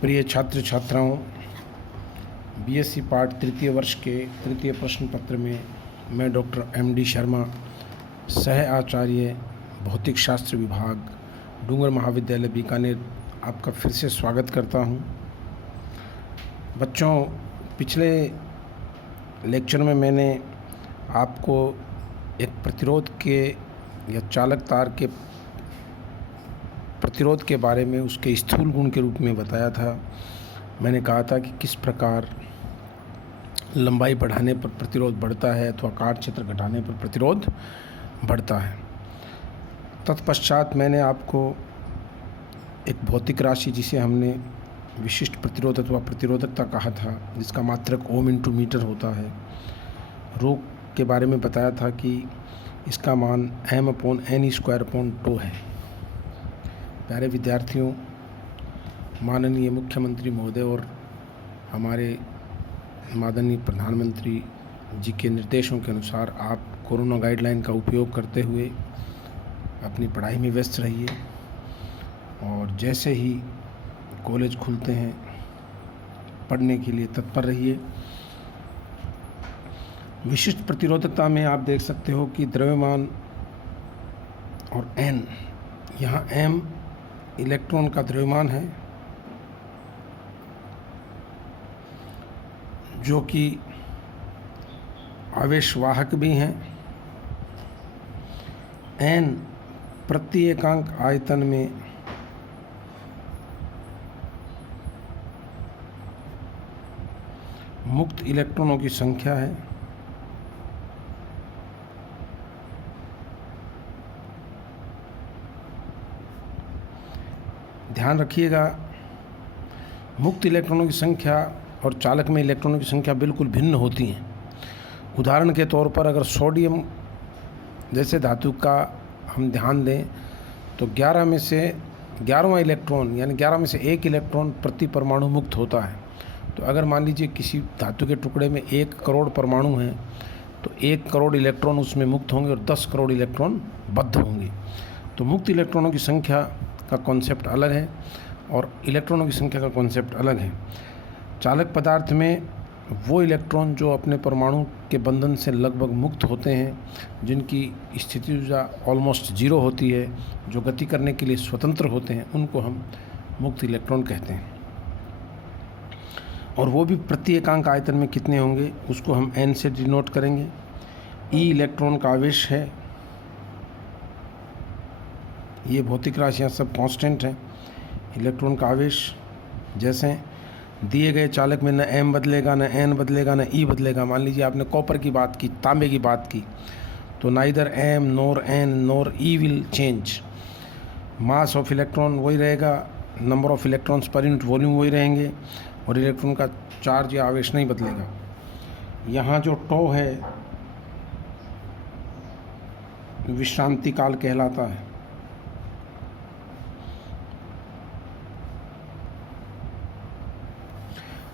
प्रिय छात्र छात्राओं, बीएससी पार्ट तृतीय वर्ष के तृतीय प्रश्न पत्र में मैं डॉक्टर एमडी शर्मा, सह आचार्य भौतिक शास्त्र विभाग, डूंगर महाविद्यालय बीकानेर, आपका फिर से स्वागत करता हूं। बच्चों, पिछले लेक्चर में मैंने आपको एक प्रतिरोध के या चालक तार के प्रतिरोध के बारे में उसके स्थूल गुण के रूप में बताया था। मैंने कहा था कि किस प्रकार लंबाई बढ़ाने पर प्रतिरोध बढ़ता है अथवा काट क्षेत्र घटाने पर प्रतिरोध बढ़ता है। तत्पश्चात मैंने आपको एक भौतिक राशि जिसे हमने विशिष्ट प्रतिरोध अथवा प्रतिरोधकता कहा था, जिसका मात्रक ओम इंटू मीटर होता है, रो के बारे में बताया था कि इसका मान m/n² है। प्यारे विद्यार्थियों, माननीय मुख्यमंत्री महोदय और हमारे माननीय प्रधानमंत्री जी के निर्देशों के अनुसार आप कोरोना गाइडलाइन का उपयोग करते हुए अपनी पढ़ाई में व्यस्त रहिए और जैसे ही कॉलेज खुलते हैं पढ़ने के लिए तत्पर रहिए। विशिष्ट प्रतिरोधकता में आप देख सकते हो कि द्रव्यमान और n, यहाँ m इलेक्ट्रॉन का द्रव्यमान है जो कि आवेशवाहक भी हैं, n प्रति एकांक आयतन में मुक्त इलेक्ट्रॉनों की संख्या है, ध्यान रखिएगा। मुक्त इलेक्ट्रॉनों की संख्या और चालक में इलेक्ट्रॉनों की संख्या बिल्कुल भिन्न होती हैं। उदाहरण के तौर पर अगर सोडियम जैसे धातु का हम ध्यान दें तो 11 में से 11वां इलेक्ट्रॉन यानी 11 में से 1 इलेक्ट्रॉन प्रति परमाणु मुक्त होता है। तो अगर मान लीजिए किसी धातु के टुकड़े में 1 करोड़ परमाणु हैं तो 1 करोड़ इलेक्ट्रॉन उसमें मुक्त होंगे और 10 करोड़ इलेक्ट्रॉन बद्ध होंगे। तो मुक्त इलेक्ट्रॉनों की संख्या का कॉन्सेप्ट अलग है और इलेक्ट्रॉनों की संख्या का कॉन्सेप्ट अलग है। चालक पदार्थ में वो इलेक्ट्रॉन जो अपने परमाणु के बंधन से लगभग मुक्त होते हैं, जिनकी स्थिति ऊर्जा ऑलमोस्ट 0 होती है, जो गति करने के लिए स्वतंत्र होते हैं, उनको हम मुक्त इलेक्ट्रॉन कहते हैं। और वो भी प्रति एकांक आयतन में कितने होंगे उसको हम n से डिनोट करेंगे। ई इलेक्ट्रॉन का आवेश है। ये भौतिक राशियाँ सब कांस्टेंट हैं। इलेक्ट्रॉन का आवेश जैसे दिए गए चालक में न m बदलेगा, न n बदलेगा, न e बदलेगा। मान लीजिए आपने कॉपर की बात की, तांबे की बात की, तो neither m NOR n NOR e will change. Mass of electron वही रहेगा, number of electrons per unit volume वही रहेंगे और इलेक्ट्रॉन का चार्ज या आवेश नहीं बदलेगा। यहाँ जो टो है विश्रांति काल कहलाता है।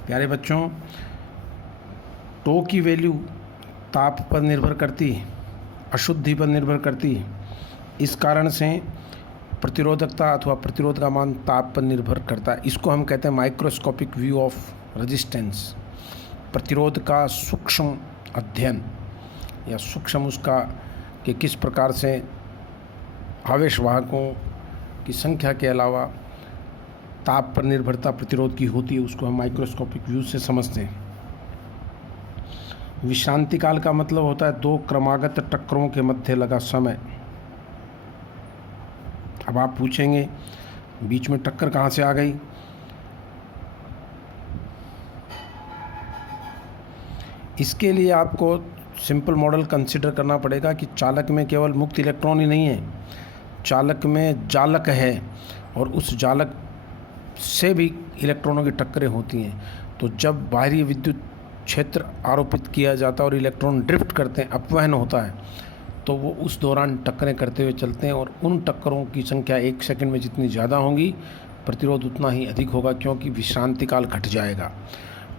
प्यारे बच्चों, टो की वैल्यू ताप पर निर्भर करती है, अशुद्धि पर निर्भर करती है। इस कारण से प्रतिरोधकता अथवा प्रतिरोध का मान ताप पर निर्भर करता है। इसको हम कहते हैं माइक्रोस्कोपिक व्यू ऑफ रेजिस्टेंस, प्रतिरोध का सूक्ष्म अध्ययन या सूक्ष्म उसका कि किस प्रकार से आवेशवाहकों की संख्या के अलावा ताप पर निर्भरता प्रतिरोध की होती है, उसको हम माइक्रोस्कोपिक व्यू से समझते हैं। विश्रांति काल का मतलब होता है 2 क्रमागत टक्करों के मध्य लगा समय। अब आप पूछेंगे बीच में टक्कर कहाँ से आ गई? इसके लिए आपको सिंपल मॉडल कंसिडर करना पड़ेगा कि चालक में केवल मुक्त इलेक्ट्रॉन ही नहीं है, चालक में जालक है और उस जालक से भी इलेक्ट्रॉनों की टक्करें होती हैं। तो जब बाहरी विद्युत क्षेत्र आरोपित किया जाता है और इलेक्ट्रॉन ड्रिफ्ट करते हैं, अपवहन होता है, तो वो उस दौरान टक्करें करते हुए चलते हैं और उन टक्करों की संख्या 1 सेकंड में जितनी ज़्यादा होंगी प्रतिरोध उतना ही अधिक होगा, क्योंकि विश्रांति काल घट जाएगा।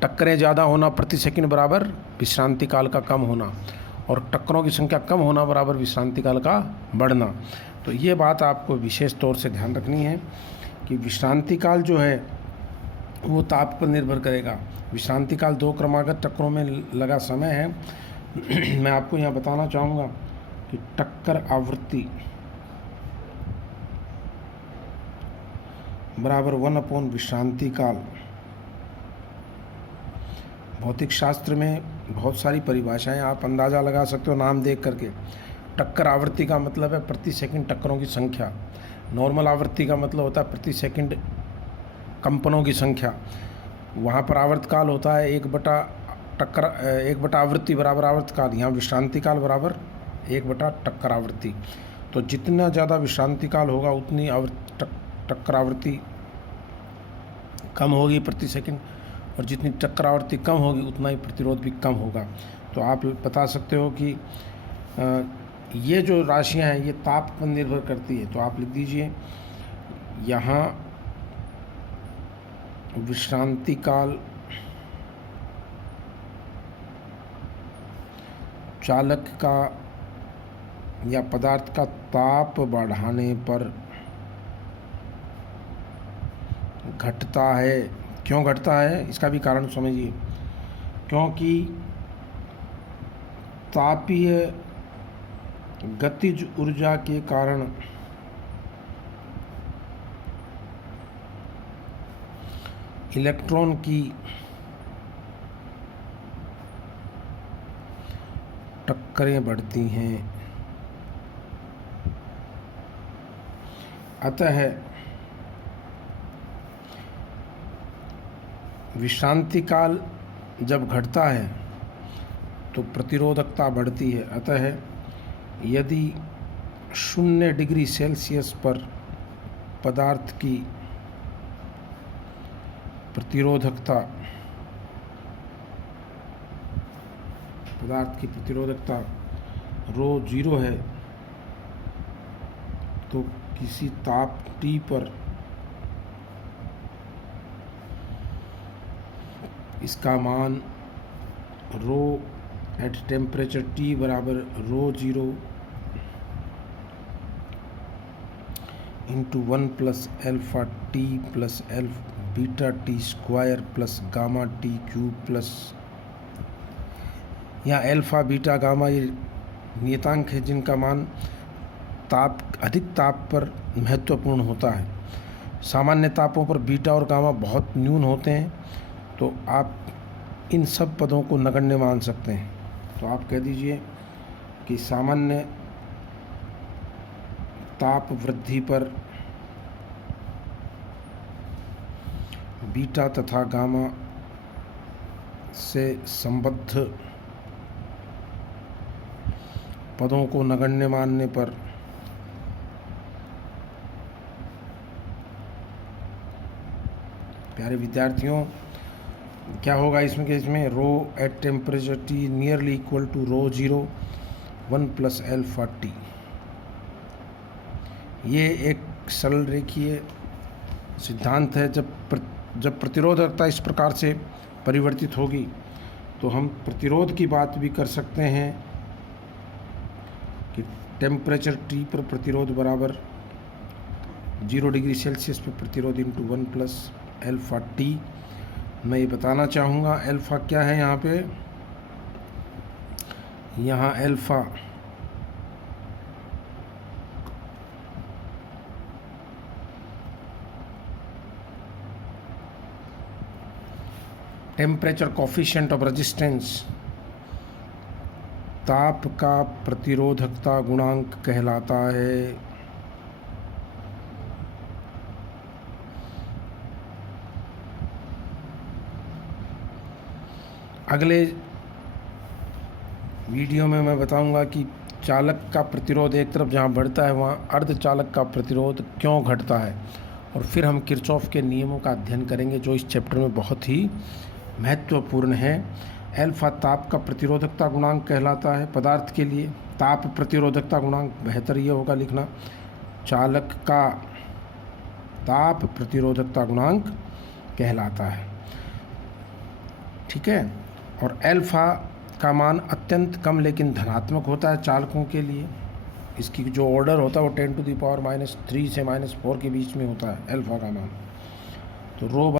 टक्करें ज़्यादा होना प्रति सेकंड बराबर विश्रांति काल का कम होना और टक्करों की संख्या कम होना बराबर विश्रांति काल का बढ़ना। तो ये बात आपको विशेष तौर से ध्यान रखनी है कि विश्रांति काल जो है वो ताप पर निर्भर करेगा। विश्रांति काल 2 क्रमागत टक्करों में लगा समय है। मैं आपको यहाँ बताना चाहूँगा कि टक्कर आवृत्ति बराबर 1 विश्रांति काल। भौतिक शास्त्र में बहुत सारी परिभाषाएं आप अंदाज़ा लगा सकते हो नाम देख करके। टक्कर आवृत्ति का मतलब है प्रति सेकंड टक्करों की संख्या। नॉर्मल आवृत्ति का मतलब होता है प्रति सेकंड कंपनों की संख्या। वहाँ पर आवर्तकाल होता है 1 बटा आवृत्ति बराबर आवर्तकाल। यहाँ विश्रांति काल बराबर 1 बटा टक्कर आवृत्ति। तो जितना ज़्यादा विश्रांति काल होगा उतनी टक्कर आवृत्ति कम होगी प्रति सेकंड, और जितनी टक्कर आवृत्ति कम होगी उतना ही प्रतिरोध भी कम होगा। तो आप बता सकते हो कि ये जो राशियां हैं ये ताप पर निर्भर करती है। तो आप लिख दीजिए यहाँ विश्रांति काल चालक का या पदार्थ का ताप बढ़ाने पर घटता है। क्यों घटता है इसका भी कारण समझिए। क्योंकि तापीय गतिज ऊर्जा के कारण इलेक्ट्रॉन की टक्करें बढ़ती हैं। अतः विश्रांति काल जब घटता है तो प्रतिरोधकता बढ़ती है। अतः यदि 0 डिग्री सेल्सियस पर पदार्थ की प्रतिरोधकता रो 0 है तो किसी ताप T पर इसका मान रो एट टेम्परेचर T बराबर रो 0 into 1 plus alpha T plus beta T square plus gamma T cube plus, यहाँ अल्फा बीटा गामा ये नियतांक है जिनका मान अधिक ताप पर महत्वपूर्ण होता है। सामान्य तापों पर बीटा और गामा बहुत न्यून होते हैं। तो आप इन सब पदों को नगण्य मान सकते हैं। तो आप कह दीजिए कि सामान्य ताप वृद्धि पर बीटा तथा गामा से संबद्ध पदों को नगण्य मानने पर प्यारे विद्यार्थियों क्या होगा इसमें rho at temperature T nearly equal to rho 0 1 plus alpha T। ये एक सरल रेखीय सिद्धांत है। जब प्रतिरोधकता इस प्रकार से परिवर्तित होगी तो हम प्रतिरोध की बात भी कर सकते हैं कि टेम्परेचर T पर प्रतिरोध बराबर 0 डिग्री सेल्सियस पर प्रतिरोध इंटू 1 प्लस अल्फा T। मैं ये बताना चाहूँगा अल्फ़ा क्या है यहाँ पे। यहाँ alpha temperature coefficient of resistance, ताप का प्रतिरोधकता गुणांक कहलाता है। अगले वीडियो में मैं बताऊंगा कि चालक का प्रतिरोध एक तरफ जहां बढ़ता है वहां अर्धचालक का प्रतिरोध क्यों घटता है, और फिर हम किरचॉफ के नियमों का अध्ययन करेंगे जो इस चैप्टर में बहुत ही महत्वपूर्ण है। अल्फा ताप का प्रतिरोधकता गुणांक कहलाता है पदार्थ के लिए। ताप प्रतिरोधकता गुणांक बेहतर ये होगा लिखना, चालक का ताप प्रतिरोधकता गुणांक कहलाता है। ठीक है। और अल्फा का मान अत्यंत कम लेकिन धनात्मक होता है चालकों के लिए। इसकी जो ऑर्डर होता है वो 10⁻³ से -4 के बीच में होता है अल्फा का मान। तो रो